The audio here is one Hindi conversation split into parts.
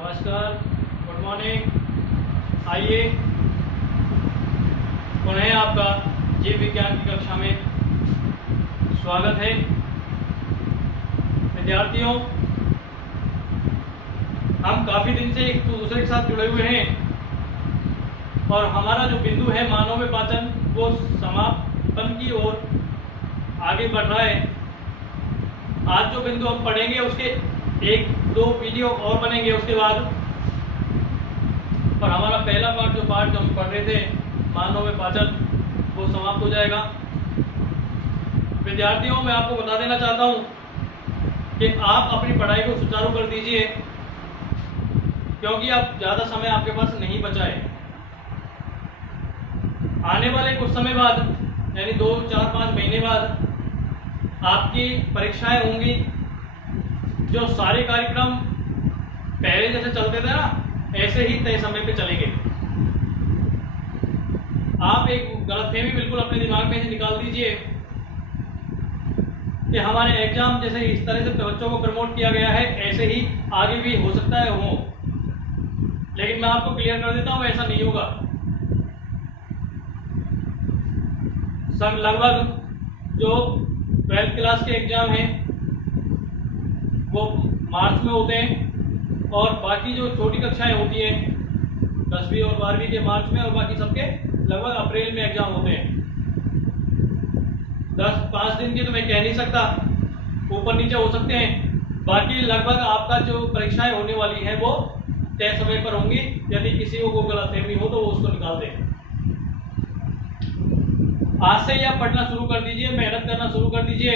नमस्कार, गुड मॉर्निंग। आइए पुनः आपका जीव विज्ञान की कक्षा में स्वागत है। विद्यार्थियों, हम काफ़ी दिन से एक दूसरे के साथ जुड़े हुए हैं और हमारा जो बिंदु है मानव में पाचन वो समापन की ओर आगे बढ़ रहा है। आज जो बिंदु हम पढ़ेंगे उसके एक दो वीडियो और बनेंगे उसके बाद, और हमारा पहला पार्ट जो हम पढ़ रहे थे मानव में पाचन वो समाप्त हो जाएगा। विद्यार्थियों, मैं आपको बता देना चाहता हूं कि आप अपनी पढ़ाई को सुचारू कर दीजिए, क्योंकि अब ज़्यादा समय आपके पास नहीं बचा है। आने वाले कुछ समय बाद यानी 2, 4, 5 महीने बाद आपकी परीक्षाएं होंगी। जो सारे कार्यक्रम पहले जैसे चलते थे ना, ऐसे ही तय समय पे चलेंगे। आप एक गलतफहमी बिल्कुल अपने दिमाग में से निकाल दीजिए कि हमारे एग्जाम जैसे इस तरह से बच्चों को प्रमोट किया गया है, ऐसे ही आगे भी हो सकता है हो। लेकिन मैं आपको क्लियर कर देता हूं, ऐसा नहीं होगा। सब लगभग जो 12th क्लास के एग्जाम हैं वो मार्च में होते हैं, और बाकी जो छोटी कक्षाएं होती हैं 10वीं और 12वीं के मार्च में, और बाकी सबके लगभग अप्रैल में एग्जाम होते हैं। 10-5 दिन की तो मैं कह नहीं सकता, ऊपर नीचे हो सकते हैं। बाकी लगभग आपका जो परीक्षाएं होने वाली हैं वो तय समय पर होंगी। यदि किसी को गलतफहमी हो तो वो उसको निकाल दें। आज से ही आप पढ़ना शुरू कर दीजिए, मेहनत करना शुरू कर दीजिए।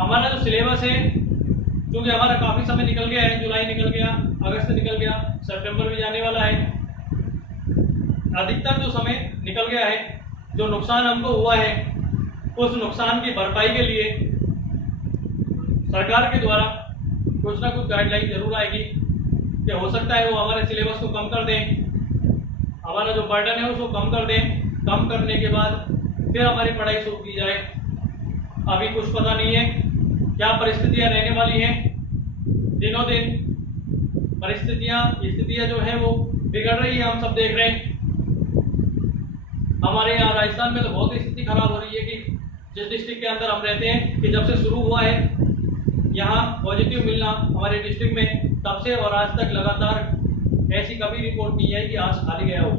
हमारा जो सिलेबस है, क्योंकि हमारा काफ़ी समय निकल गया है, जुलाई निकल गया, अगस्त निकल गया, सितंबर भी जाने वाला है। अधिकतर जो समय निकल गया है, जो नुकसान हमको हुआ है उस नुकसान की भरपाई के लिए सरकार के द्वारा कुछ ना कुछ गाइडलाइन जरूर आएगी कि हो सकता है वो हमारे सिलेबस को कम कर दें, हमारा जो बर्डन है उसको कम कर दें। कम करने के बाद फिर हमारी पढ़ाई शुरू की जाए। अभी कुछ पता नहीं है क्या परिस्थितियां रहने वाली हैं। दिनों दिन स्थितियां जो है वो बिगड़ रही है, हम सब देख रहे हैं। हमारे यहाँ राजस्थान में तो बहुत स्थिति खराब हो रही है कि जिस डिस्ट्रिक्ट के अंदर हम रहते हैं, कि जब से शुरू हुआ है यहाँ पॉजिटिव मिलना हमारे डिस्ट्रिक्ट में, तब से और आज तक लगातार ऐसी कभी रिपोर्ट नहीं आई कि आज खाली गया हो।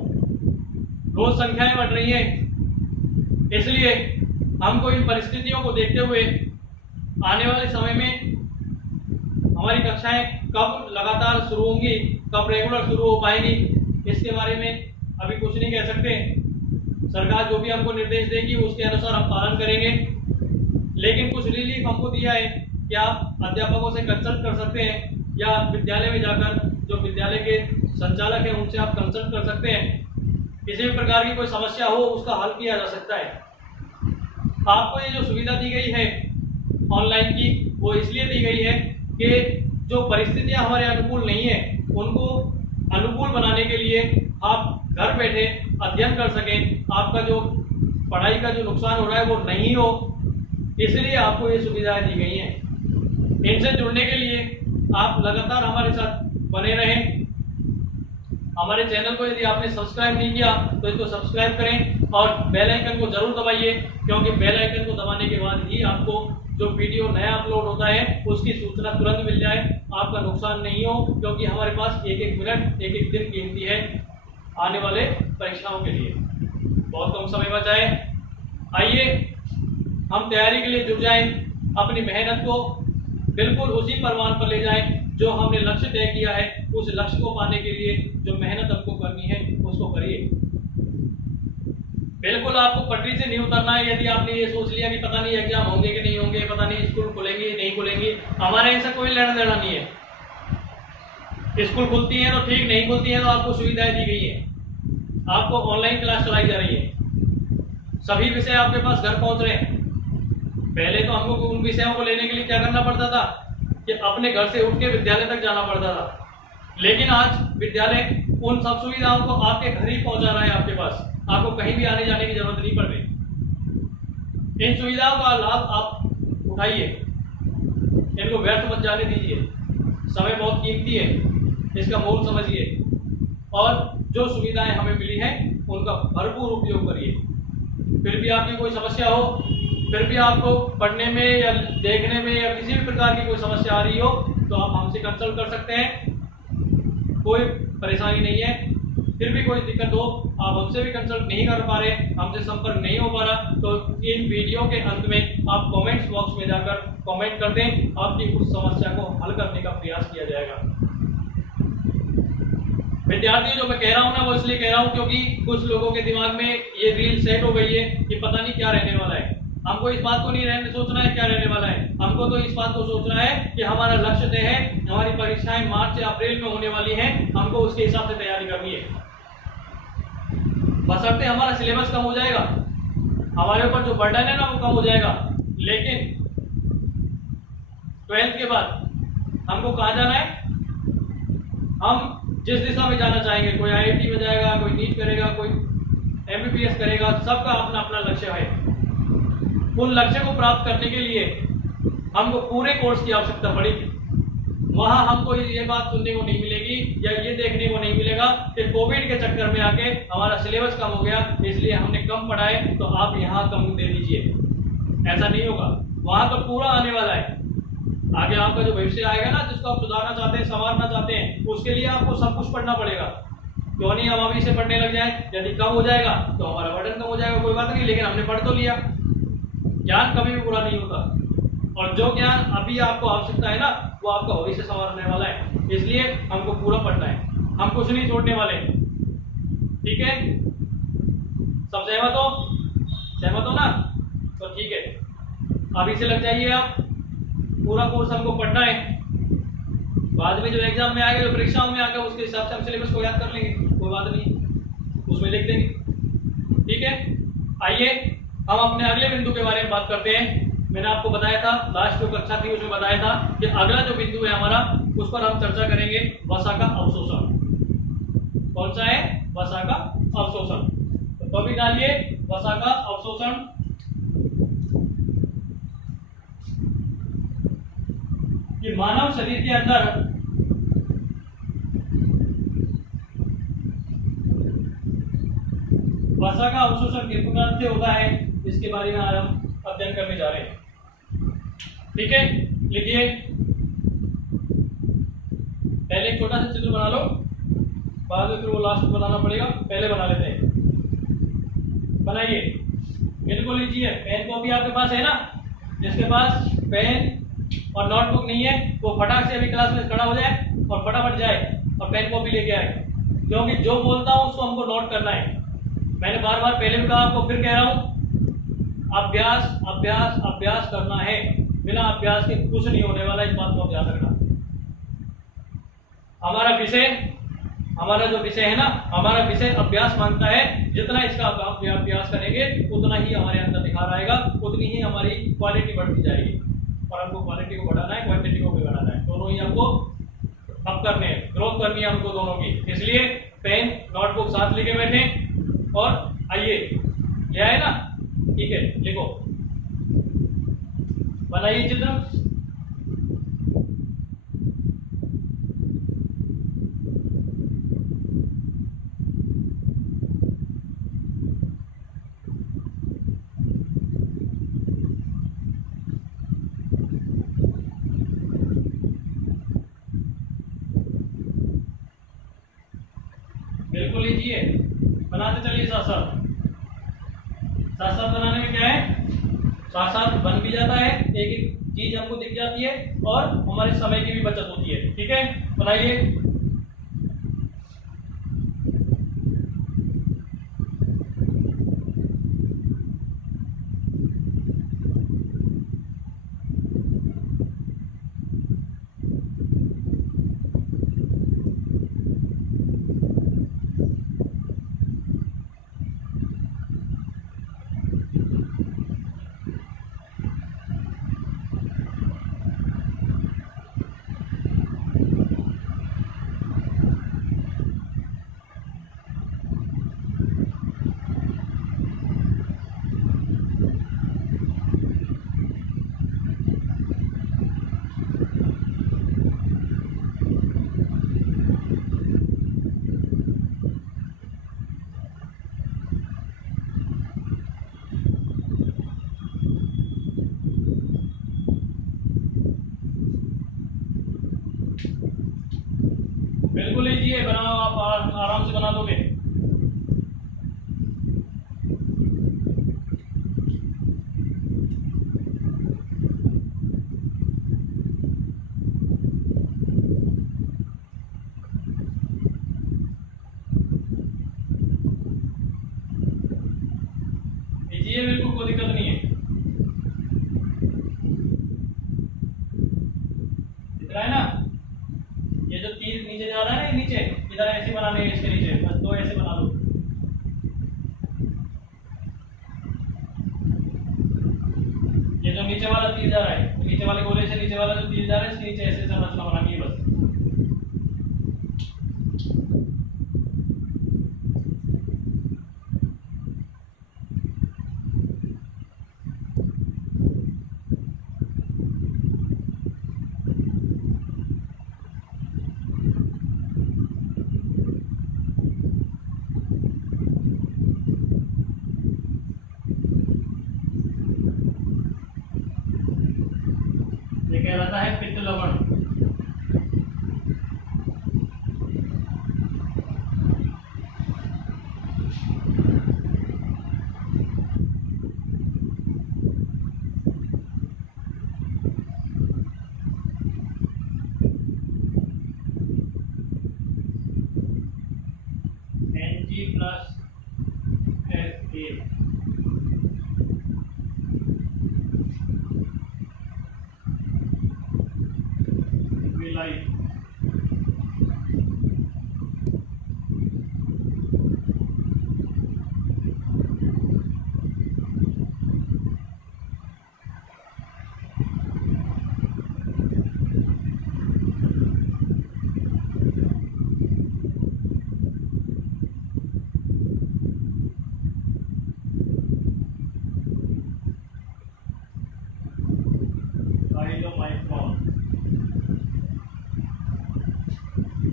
रोज संख्याएं बढ़ रही हैं। इसलिए हमको इन परिस्थितियों को देखते हुए आने वाले समय में हमारी कक्षाएं कब लगातार शुरू होंगी, कब रेगुलर शुरू हो पाएंगी, इसके बारे में अभी कुछ नहीं कह सकते। सरकार जो भी हमको निर्देश देगी उसके अनुसार हम पालन करेंगे। लेकिन कुछ रिलीफ हमको दिया है कि आप अध्यापकों से कंसल्ट कर सकते हैं, या विद्यालय में जाकर जो विद्यालय के संचालक हैं उनसे आप कंसल्ट कर सकते हैं। किसी भी प्रकार की कोई समस्या हो उसका हल किया जा सकता है। आपको ये जो सुविधा दी गई है ऑनलाइन की, वो इसलिए दी गई है कि जो परिस्थितियां हमारे अनुकूल नहीं है उनको अनुकूल बनाने के लिए आप घर बैठे अध्ययन कर सकें, आपका जो पढ़ाई का जो नुकसान हो रहा है वो नहीं हो, इसलिए आपको ये सुविधाएं दी गई हैं। इनसे जुड़ने के लिए आप लगातार हमारे साथ बने रहें। हमारे चैनल को यदि आपने सब्सक्राइब नहीं किया तो इसको सब्सक्राइब करें और बेल आइकन को जरूर दबाइए, क्योंकि बेल आइकन को दबाने के बाद ही आपको जो वीडियो नया अपलोड होता है उसकी सूचना तुरंत मिल जाए, आपका नुकसान नहीं हो। क्योंकि हमारे पास एक एक मिनट, एक एक दिन कीमती है आने वाले परीक्षाओं के लिए। बहुत कम समय बचा है। आइए हम तैयारी के लिए जुट जाएं, अपनी मेहनत को बिल्कुल उसी परवान पर ले जाएं जो हमने लक्ष्य तय किया है। उस लक्ष्य को पाने के लिए जो मेहनत आपको करनी है उसको करिए। बिल्कुल आपको पटरी से नहीं उतरना है। यदि आपने ये सोच लिया कि पता नहीं एग्जाम होंगे कि नहीं होंगे, पता नहीं स्कूल खुलेंगे नहीं खुलेंगे, हमारे ऐसा कोई लेना देना नहीं है। स्कूल खुलती है तो ठीक, नहीं खुलती है तो आपको सुविधाएं दी गई है। आपको ऑनलाइन क्लास चलाई जा रही है, सभी विषय आपके पास घर पहुंच रहे हैं। पहले तो हमको उन विषयों को लेने के लिए क्या करना पड़ता था कि अपने घर से उठ के विद्यालय तक जाना पड़ता था। लेकिन आज विद्यालय उन सब सुविधाओं को आपके घर ही पहुंचा रहा है आपके पास। आपको कहीं भी आने जाने की जरूरत नहीं पड़ रही। इन सुविधाओं का लाभ आप उठाइए, इनको व्यर्थ मत जाने दीजिए। समय बहुत कीमती है, इसका मोल समझिए और जो सुविधाएं हमें मिली हैं उनका भरपूर उपयोग करिए। फिर भी आपकी कोई समस्या हो, फिर भी आपको पढ़ने में या देखने में या किसी भी प्रकार की कोई समस्या आ रही हो तो आप हमसे कंसल्ट कर सकते हैं, कोई परेशानी नहीं है। फिर भी कोई दिक्कत हो, आप हमसे भी कंसल्ट नहीं कर पा रहे, हमसे संपर्क नहीं हो पा रहा, तो इन वीडियो के अंत में आप कमेंट्स बॉक्स में जाकर कमेंट कर दें, आपकी उस समस्या को हल करने का प्रयास किया जाएगा। विद्यार्थी जो मैं कह रहा हूँ ना वो इसलिए कह रहा हूँ क्योंकि कुछ लोगों के दिमाग में ये रील सेट हो गई है कि पता नहीं क्या रहने वाला है। हमको इस बात को नहीं सोचना है क्या रहने वाला है, हमको तो इस बात को सोचना है कि हमारा लक्ष्य तय है, हमारी परीक्षाएं मार्च या अप्रैल में होने वाली हैं, हमको उसके हिसाब से तैयारी करनी है। बशर्ते हमारा सिलेबस कम हो जाएगा, हमारे ऊपर जो बर्डन है ना वो कम हो जाएगा, लेकिन 12th के बाद हमको कहाँ जाना है, हम जिस दिशा में जाना चाहेंगे, कोई IIT में जाएगा, कोई नीट करेगा, कोई MBBS करेगा, सबका अपना अपना लक्ष्य है। उन लक्ष्य को प्राप्त करने के लिए हमको पूरे कोर्स की आवश्यकता पड़ेगी। वहां हमको ये बात सुनने को नहीं मिलेगी या ये देखने को नहीं मिलेगा कि कोविड के चक्कर में आके हमारा सिलेबस कम हो गया इसलिए हमने कम पढ़ाए तो आप यहाँ कम दे दीजिए। ऐसा नहीं होगा, वहां तो पूरा आने वाला है। आगे आपका जो भविष्य आएगा ना, जिसको आप सुधारना चाहते हैं, संवारना चाहते हैं, उसके लिए आपको सब कुछ पढ़ना पड़ेगा। क्यों नहीं हम अभी से पढ़ने लग जाए, यदि कम हो जाएगा तो हमारा बर्डन कम हो जाएगा, कोई बात नहीं, लेकिन हमने पढ़ तो लिया। ज्ञान कभी भी बुरा नहीं होता, और जो ज्ञान अभी आपको आवश्यकता है ना वो आपका भविष्य संवारने वाला है, इसलिए हमको पूरा पढ़ना है, हम कुछ नहीं छोड़ने वाले। ठीक है, सब सहमत हो? सहमत हो ना? तो ठीक है, अभी से लग जाइए आप, पूरा कोर्स हमको पढ़ना है। बाद में जो एग्जाम में आएगा, जो परीक्षाओं में आएगा, उसके हिसाब से हम सिलेबस को याद कर लेंगे, कोई बात नहीं, उसमें लिख देंगे। ठीक है, आइए हम अपने अगले बिंदु के बारे में बात करते हैं। मैंने आपको बताया था, लास्ट जो कक्षा थी उसमें बताया था कि अगला जो बिंदु है हमारा, उस पर हम चर्चा करेंगे वसा का अवशोषण। कौन सा है? वसा का अवशोषण। तो अभी डालिए वसा का अवशोषण। कि मानव शरीर के अंदर वसा का अवशोषण किस प्रकार से होता है, इसके बारे में आज हम अध्ययन करने जा रहे हैं। ठीक है, लिखिए, पहले एक छोटा सा चित्र बना लो, बाद में फिर वो लास्ट बनाना पड़ेगा, पहले बना लेते हैं। बनाइए, बिल्कुल लीजिए, पेन कॉपी आपके पास है ना? जिसके पास पेन और नोटबुक नहीं है वो फटाक से अभी क्लास में खड़ा हो जाए और फटाफट जाए और पेन कॉपी लेके आए, क्योंकि जो बोलता हूँ उसको हमको नोट करना है। मैंने बार बार पहले भी कहा, आपको फिर कह रहा हूँ, अभ्यास अभ्यास अभ्यास करना है, बिना अभ्यास के कुछ नहीं होने वाला, इस बात को याद रखना। हमारा जो विषय है ना, हमारा विषय अभ्यास मांगता है। जितना इसका अभ्यास करेंगे उतना ही हमारे अंदर निखार आएगा, उतनी ही हमारी क्वालिटी बढ़ती जाएगी। और हमको क्वालिटी को बढ़ाना है, क्वांटिटी को भी बढ़ाना है, दोनों ही हमको अप करने हैं, ग्रोथ करनी है हमको दोनों की। इसलिए पेन नोटबुक साथ लेके बैठे और आइए, यह है ना? ठीक है, लिखो, बनाइए चित्र। बिल्कुल लीजिए, बनाते चलिए साथ साथ। साथ साथ बनाने में क्या है, साथ साथ बन भी जाता है, एक एक चीज हमको दिख जाती है और हमारे समय की भी बचत होती है। ठीक है, बनाइए। बिल्कुल इजी है, बनाओ आप आराम से बना दोगे। इजी है बिल्कुल, कोई दिक्कत नहीं है। दिख रहा है ना, ये जो तीर नीचे जा रहा है ना, नीचे इधर ऐसे बनाने हैं, इसके नीचे बस दो ऐसे बना लो। ये जो नीचे वाला तीर जा रहा है, नीचे वाले गोले से नीचे वाला जो तीर जा रहा है, इसके नीचे ऐसे संरचना बनानी है बस। ये कहलाता है पित्त लवण। Ng+Fa light.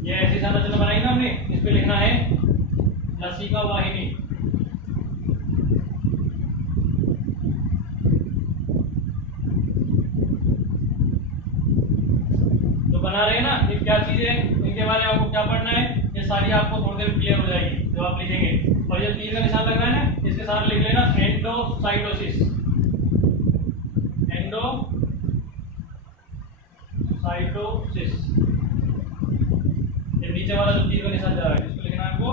ये ऐसी संरचना बनाई ना हमने, इस पे लिखना है लसिका वाहिनी। तो बना रहे हैं ना, ये क्या चीज है, इनके बारे में आपको क्या पढ़ना है, ये सारी आपको थोड़ी देर क्लियर हो जाएगी जब आप लिखेंगे। और ये तीर का निशान लग रहा है ना, इसके साथ लिख लेना एंडोसाइटोसिस। एंडोसाइटोसिस, ये नीचे वाला जो तीर का निशान जा रहा है, इसको लिखना है आपको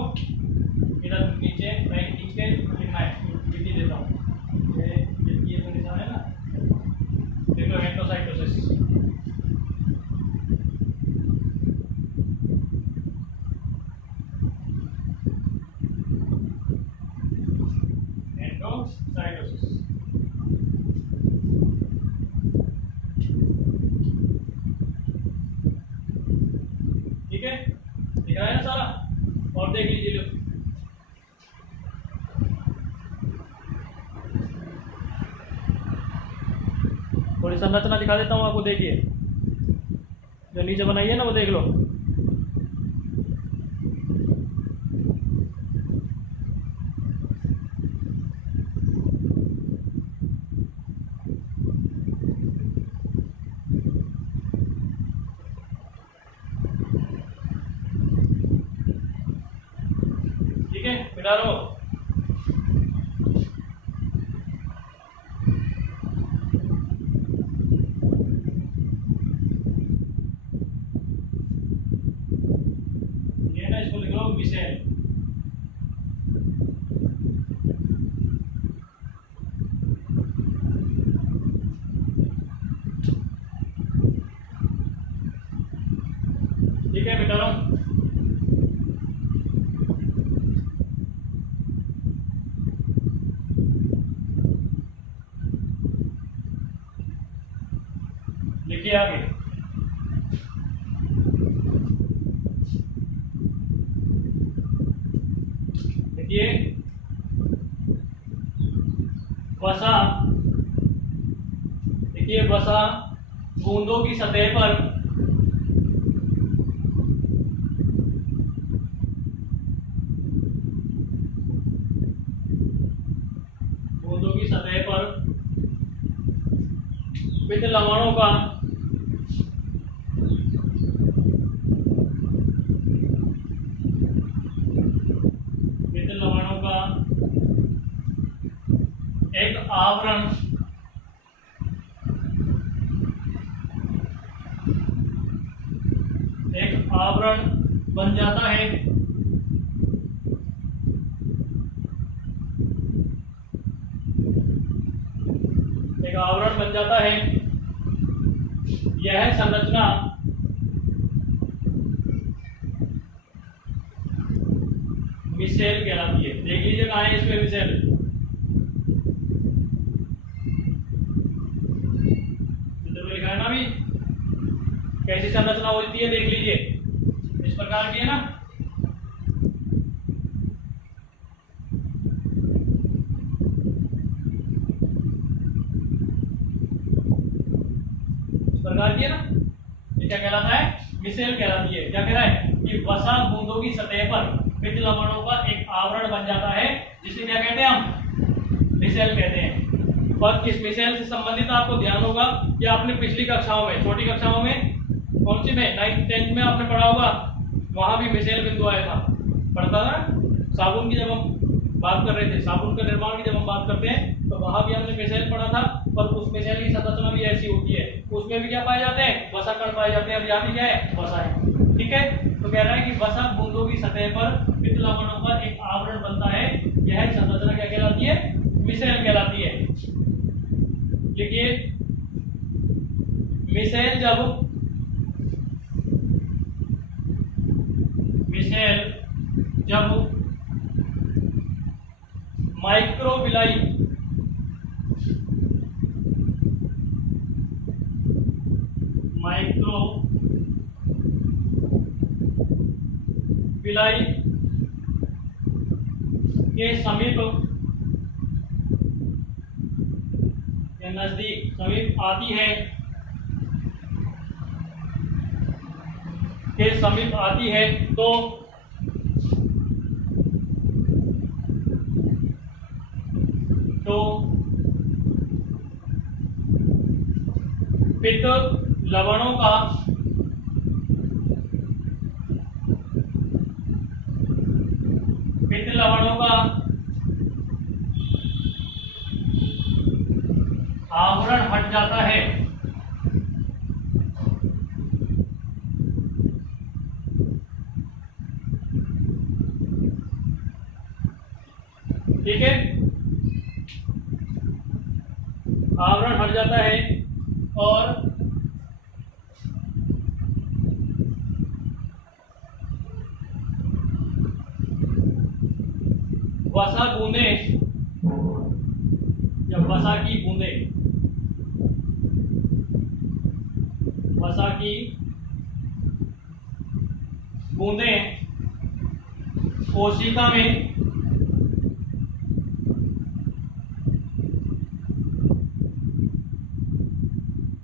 इधर नीचे लाइन खींच के लिखना है। लिख देता हूँ, ये तीर का निशान है ना, देख लो एंडोसाइटोसिस। एंडोसाइटोसिस ठीक है, दिख रहा है ना सारा। और देख लीजिए लो, थोड़ी संरचना दिखा देता हूँ आपको, देखिए जो नीचे बनाई है ना वो देख लो। ठीक है, मिटा लो। ये ना, इसको लिख लो मिसेल। ठीक है, मिटा लो। लिखिए आगे, देखिए वसा, देखिए वसा बूंदों की सतह पर पित्त लवणों का आवरण बन जाता है। एक आवरण बन जाता है। यह संरचना मिसेल कहलाती है। देख लीजिए कहाँ है इसमें मिसेल। चित्र में लिखा है ना अभी, कैसी संरचना होती है देख लीजिए, इस प्रकार की है ना। इस प्रकार की है ना, ये क्या कहलाता है? मिसेल कहलाती है। क्या कह रहा है कि वसा बूंदों की सतह पर पित्त लवणों का एक आवरण बन जाता है, जिसे क्या कहते हैं हम? मिसेल कहते हैं। और इस मिसेल से संबंधित आपको ध्यान होगा कि आपने पिछली कक्षाओं में, छोटी कक्षाओं में, कौन सी में, 9th 10th में आपने पढ़ा होगा, वहां भी मिसेल बिंदु आया था, पढ़ता था। साबुन की जब हम बात कर रहे थे, साबुन के निर्माण की जब हम बात करते हैं, तो वहां भी हमने मिसेल पढ़ा था। और उस मिसेल की संरचना भी ऐसी होती है, उसमें भी क्या पाए जाते हैं? वसा कण पाए जाते हैं। अब यहाँ भी क्या है? वसा है। ठीक है, तो कह रहा है कि वसा बूंदों की सतह पर पित्त लवणों का एक आवरण बनता है। यह संरचना क्या कहलाती है? मिसेल कहलाती है। लिखिए, मिसेल जब माइक्रोविलाई के समीप या नजदीक, समीप आती है, के समीप आती है, तो पित्त लवणों का आवरण हट जाता है। ठीक है, आवरण हट जाता है और वसा बूंदें या वसा की बूंदें कोशिका में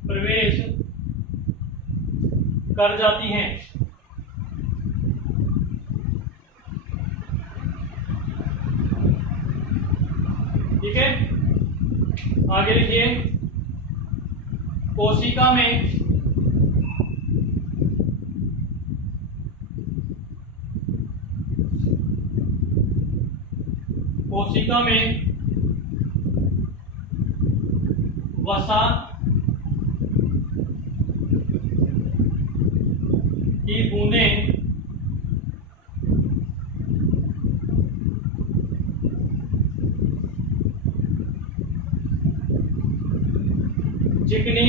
प्रवेश कर जाती हैं। ठीक है, आगे लिखिए, कोशिका में वसा की बूंदें चिकनी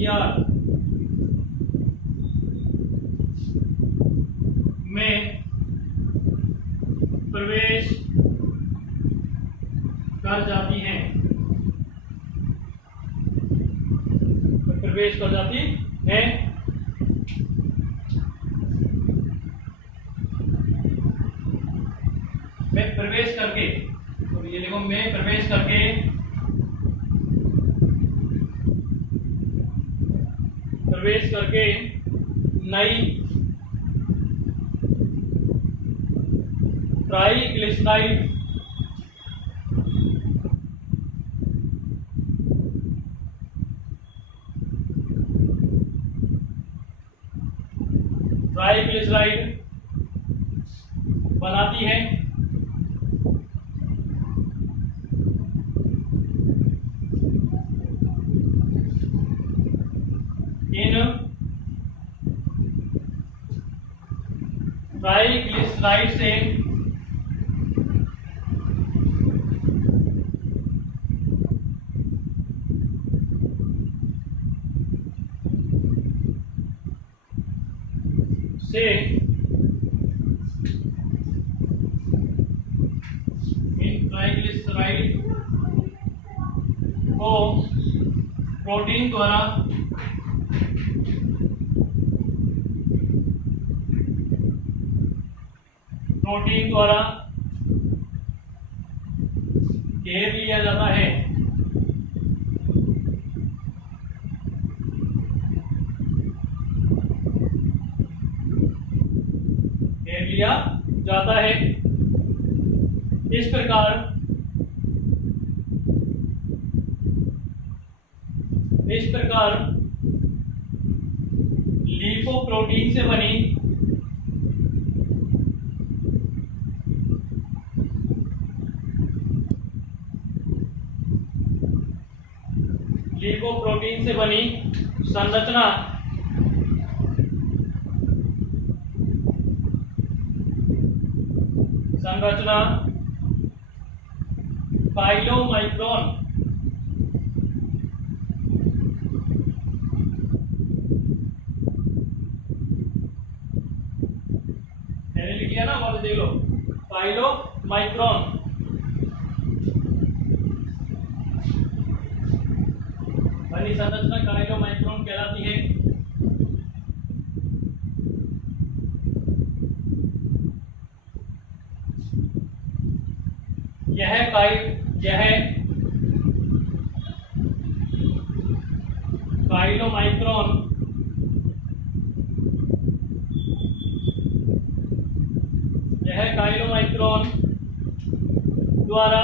ईआर में प्रवेश कर जाती हैं, में प्रवेश करके, तो ये लिखो, में प्रवेश करके नई ट्राइग्लिसराइड बनाती है। इन ट्राइग्लिसराइड से इन ट्राइग्लिसराइड को प्रोटीन द्वारा घेर लिया जाता है। घेर लिया जाता है। इस प्रकार लिपोप्रोटीन से बनी संरचना पाइलोमाइक्रोन मैंने लिख दिया ना, वहां देख लो, पाइलोमाइक्रोन बनी संरचना पाइलोमाइक्रोन कहलाती है। यह पाइलोमाइक्रोन द्वारा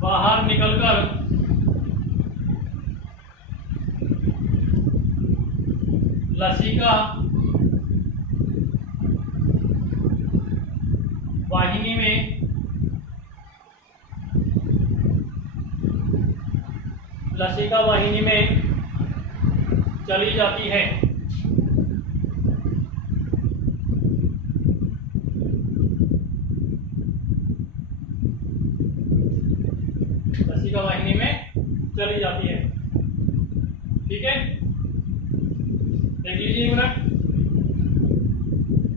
बाहर निकलकर लसिका वाहिनी में चली जाती है। लसिका वाहिनी में चली जाती है। ठीक है, देख लीजिए एक मिनट।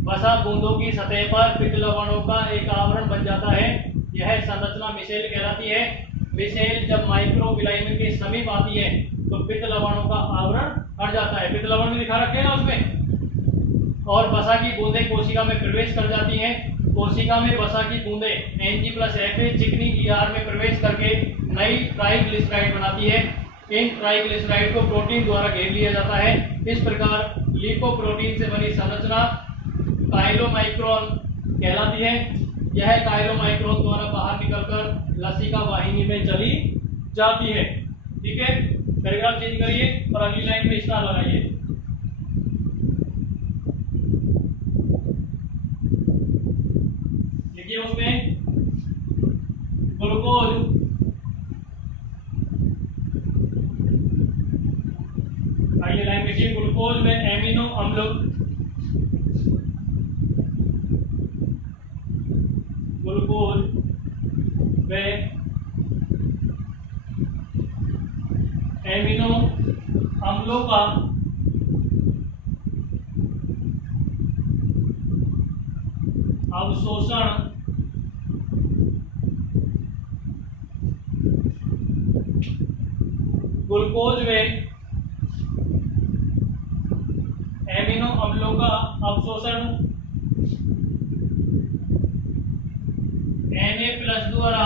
वसा बूंदों की सतह पर पित्त लवणों का एक आवरण बन जाता है। यह संरचना मिसेल कहलाती है। मिसेल जब माइक्रोविलामेन के समीप आती है तो पित्त लवणों का आवरण हट जाता है। पित्त लवण में दिखा रखे हैं ना उसमें। और वसा की बूंदें कोशिका में प्रवेश कर जाती हैं। कोशिका में वसा की बूंदें Ng+Fa चिकनी ER में प्रवेश करके नई ट्राइग्लिसराइड बनाती है। इन ट्राइग्लिसराइड को प्रोटीन द्वारा घेर लिया जाता है। इस प्रकार लिपोप्रोटीन से बनी संरचना काइलोमाइक्रोन कहलाती है। यह काइलोमाइक्रोन द्वारा बाहर निकलकर लसिका वाहिनी में चली जाती है। ठीक है, पैराग्राफ चेंज करिए और अगली लाइन में स्टार लगाइए। देखिए उसमें ग्लूकोज अगली लाइन देखिए, ग्लूकोज में एमिनो अम्ल एमिनो अम्लों का अवशोषण ग्लूकोज में एमिनो अम्लों का अवशोषण Na+ द्वारा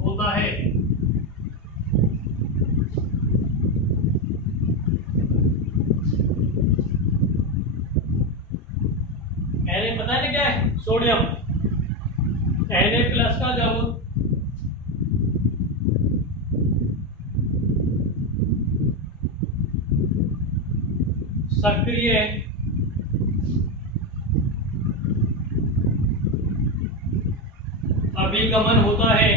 होता है। Na पता है क्या है? सोडियम। Na+ का जब सक्रिय अभिगमन होता है,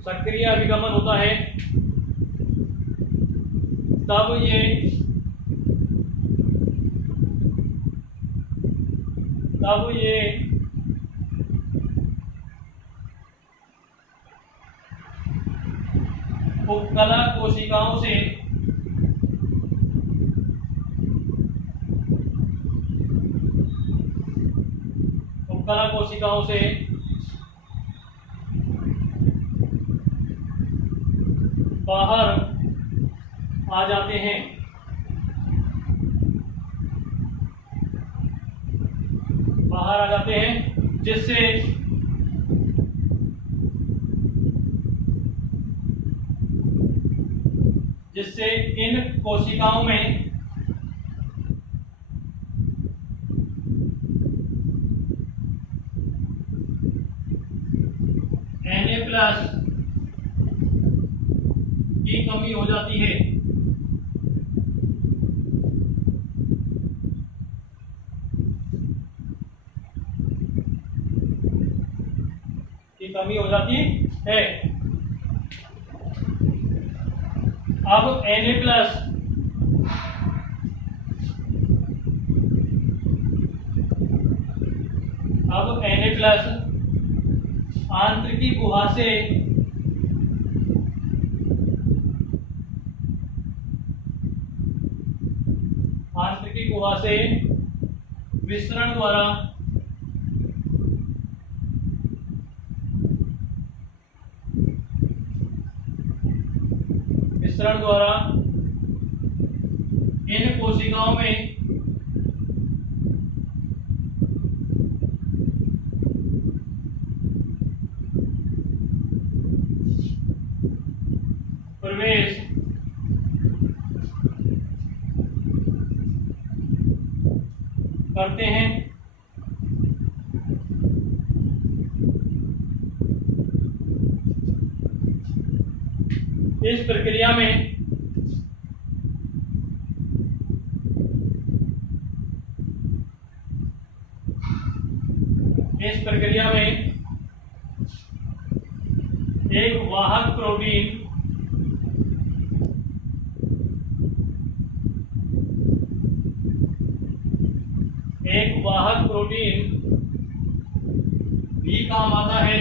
सक्रिय अभिगमन होता है, तब ये उपकला कोशिकाओं से बाहर आ जाते हैं। जिससे इन कोशिकाओं में Na+ की कमी हो जाती है। अब Na+ आंतरिकी गुहा से विसरण द्वारा इन कोशिकाओं में प्रवेश करते हैं। इस प्रक्रिया में एक वाहक प्रोटीन भी काम आता है।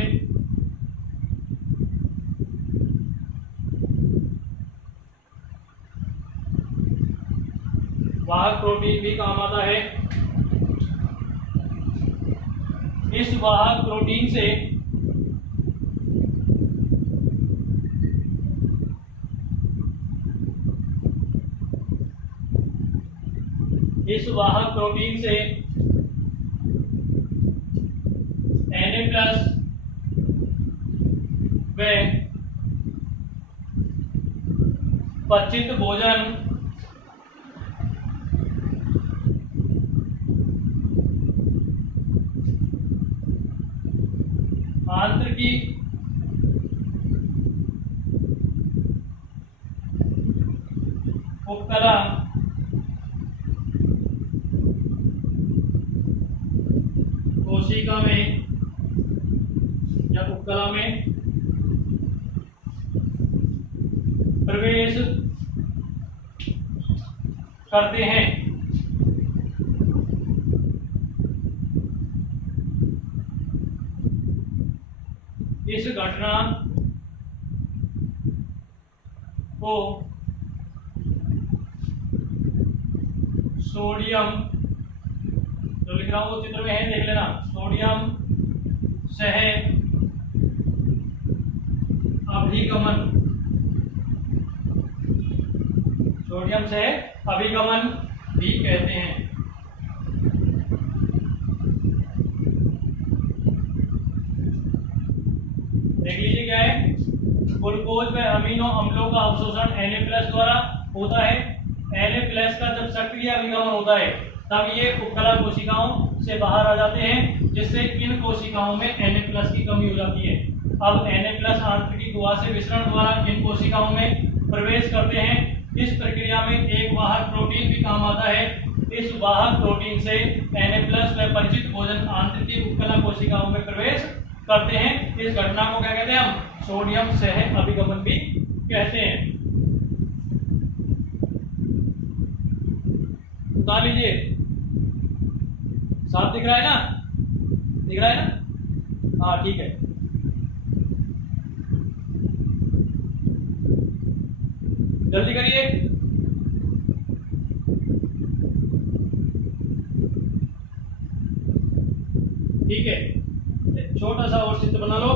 इस वाहक प्रोटीन से Na+ व पचित भोजन आंतरिकी उपकला कोशिका में या उपकला में प्रवेश करते हैं। इस घटना को सोडियम, जो लिख रहा हूं वो चित्र में है, देख लेना, सोडियम सह अभिगमन भी कहते हैं। देख लीजिए क्या है, ग्लूकोज व अमीनो अम्लों का अवशोषण Na+ द्वारा होता है। Na+ का जब सक्रिय अभिगमन होता है तब ये उपकला कोशिकाओं से बाहर आ जाते हैं, जिससे इन कोशिकाओं में Na+ की कमी हो जाती है। अब Na+ आंतरिकी गुहा से विसरण द्वारा इन कोशिकाओं में प्रवेश करते हैं। इस प्रक्रिया में एक वाहक प्रोटीन भी काम आता है। इस वाहक प्रोटीन से Na+ में परिचित भोजन आंतरिक उपकला कोशिकाओं में प्रवेश करते हैं। इस घटना को क्या कहते हैं? हम सोडियम सह अभिगमन भी कहते हैं। उतार लीजिए, साफ दिख रहा है ना? दिख रहा है ना? हाँ ठीक है। जल्दी करिए। ठीक है, छोटा सा और चित्र बना लो।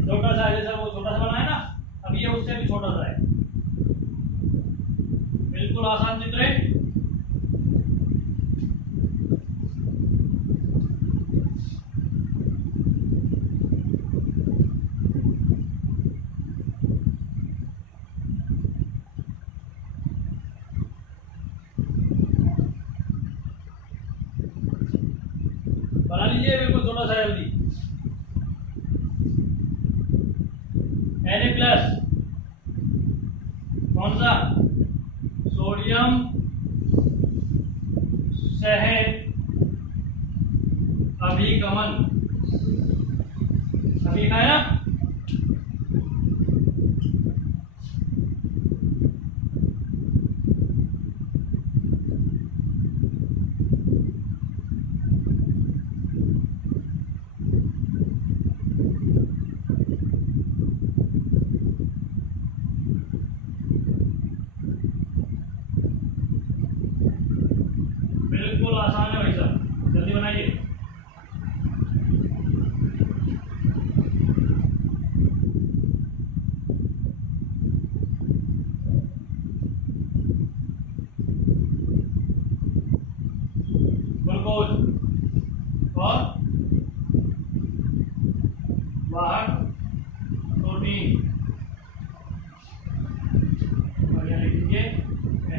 छोटा सा, जैसा वो छोटा सा बना है ना, अब ये उससे भी छोटा सा है। बिल्कुल आसान चित्र है। बना लीजिए बिल्कुल छोटा सा, जल्दी। Na+ कौन सा? सोडियम सह अभिगमन। अभी लिखा है ना? बिल्कुल आसान है भाई साहब, जल्दी बनाइए। ग्लूकोज और वाहक प्रोटीन, और यहाँ लिख दीजिए Na+।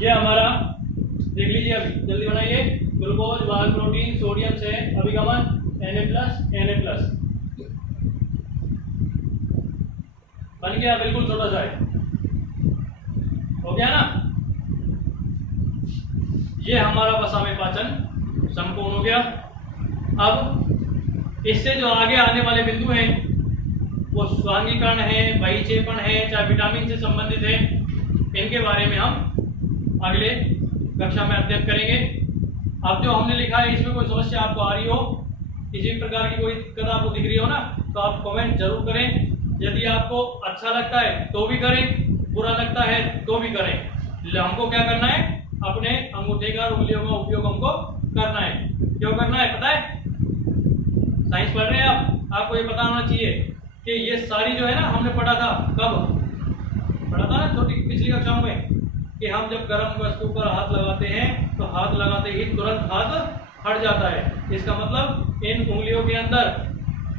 ये हमारा देख लीजिए, अभी जल्दी बनाइए। ग्लूकोज, वाहक प्रोटीन, सोडियम से अभिगमन, Na+। बन गया, बिल्कुल छोटा सा है। हो गया ना? ये हमारा वसा में पाचन संपूर्ण हो गया। अब इससे जो आगे आने वाले बिंदु हैं वो स्वांगीकरण है, बहिक्षेपण है, चाहे विटामिन से संबंधित है, इनके बारे में हम अगले कक्षा में अध्ययन करेंगे। अब जो हमने लिखा है इसमें कोई समस्या आपको आ रही हो, किसी प्रकार की कोई दिक्कत आपको दिख रही हो ना, तो आप कमेंट जरूर करें। यदि आपको अच्छा लगता है तो भी करें, बुरा लगता है तो भी करें। हमको क्या करना है? अपने अंगूठे का, उंगलियों का उपयोग हमको करना है। क्यों करना है पता है? साइंस पढ़ रहे हैं आप, आपको ये पता होना चाहिए कि ये सारी जो है ना, हमने पढ़ा था, कब पढ़ा था ना, छोटी पिछली कक्षाओं में, कि हम जब गर्म वस्तु पर हाथ लगाते हैं तो हाथ लगाते ही तुरंत हाथ हट जाता है। इसका मतलब इन उंगलियों के अंदर,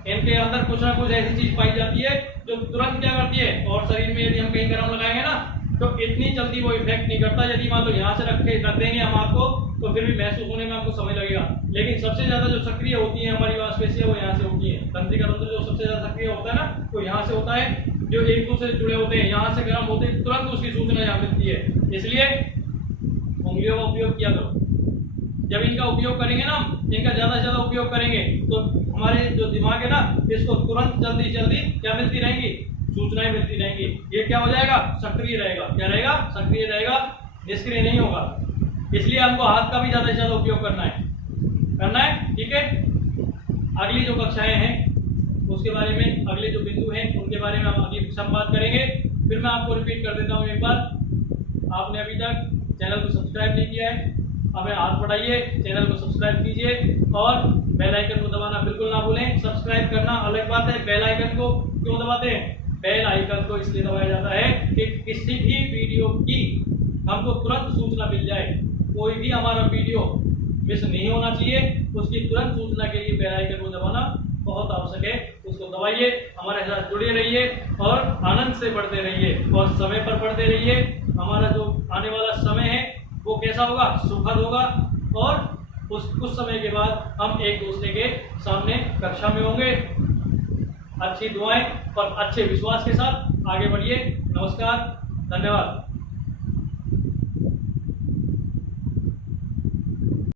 इनके अंदर कुछ ना कुछ ऐसी चीज पाई जाती है जो तुरंत क्या करती है, और शरीर में यदि हम कहीं गर्म लगाएंगे ना तो इतनी जल्दी वो इफेक्ट नहीं करता। यदि मान लो यहाँ से रख देंगे हम आपको, तो फिर भी महसूस होने में आपको समय लगेगा। लेकिन सबसे ज्यादा जो सक्रिय होती है हमारी मांसपेशियां, वो यहाँ से होती है। तंत्रिका तंत्र जो सबसे ज्यादा सक्रिय होता है ना, वो यहाँ से होता है। जो एक दूसरे से जुड़े होते हैं, यहाँ से गर्म होते हैं, तुरंत उसकी सूचना यहाँ मिलती है। इसलिए उंगलियों का उपयोग किया करो। जब इनका उपयोग करेंगे ना, इनका ज्यादा से ज्यादा उपयोग करेंगे तो हमारे जो दिमाग है ना, इसको तुरंत जल्दी जल्दी क्या मिलती रहेंगी? सूचनाएं मिलती रहेंगी। ये क्या हो जाएगा? सक्रिय रहेगा। क्या रहेगा? सक्रिय रहेगा, निष्क्रिय नहीं होगा। इसलिए हमको हाथ का भी ज्यादा से ज्यादा उपयोग करना है। ठीक है, अगली जो कक्षाएं हैं उसके बारे में, अगले जो बिंदु हैं उनके बारे में हम अगली कक्षा में बात करेंगे। फिर मैं आपको रिपीट कर देता हूँ एक बार, आपने अभी तक चैनल को सब्सक्राइब नहीं किया है, हमें हाथ बढ़ाइए, चैनल को सब्सक्राइब कीजिए और बेल आइकन को दबाना बिल्कुल ना भूलें। सब्सक्राइब करना अलग बात है, बेल आइकन को क्यों दबाते हैं? बेल आइकन को इसलिए दबाया जाता है कि किसी भी वीडियो की हमको तुरंत सूचना मिल जाए। कोई भी हमारा वीडियो मिस नहीं होना चाहिए, उसकी तुरंत सूचना के लिए बेल आइकन को दबाना बहुत आवश्यक है। उसको दबाइए, हमारे साथ जुड़े रहिए और आनंद से पढ़ते रहिए और समय पर पढ़ते रहिए। हमारा जो आने वाला समय है वो कैसा होगा? सुखद होगा और कुछ समय के बाद हम एक दूसरे के सामने कक्षा में होंगे। अच्छी दुआएं और अच्छे विश्वास के साथ आगे बढ़िए। नमस्कार, धन्यवाद।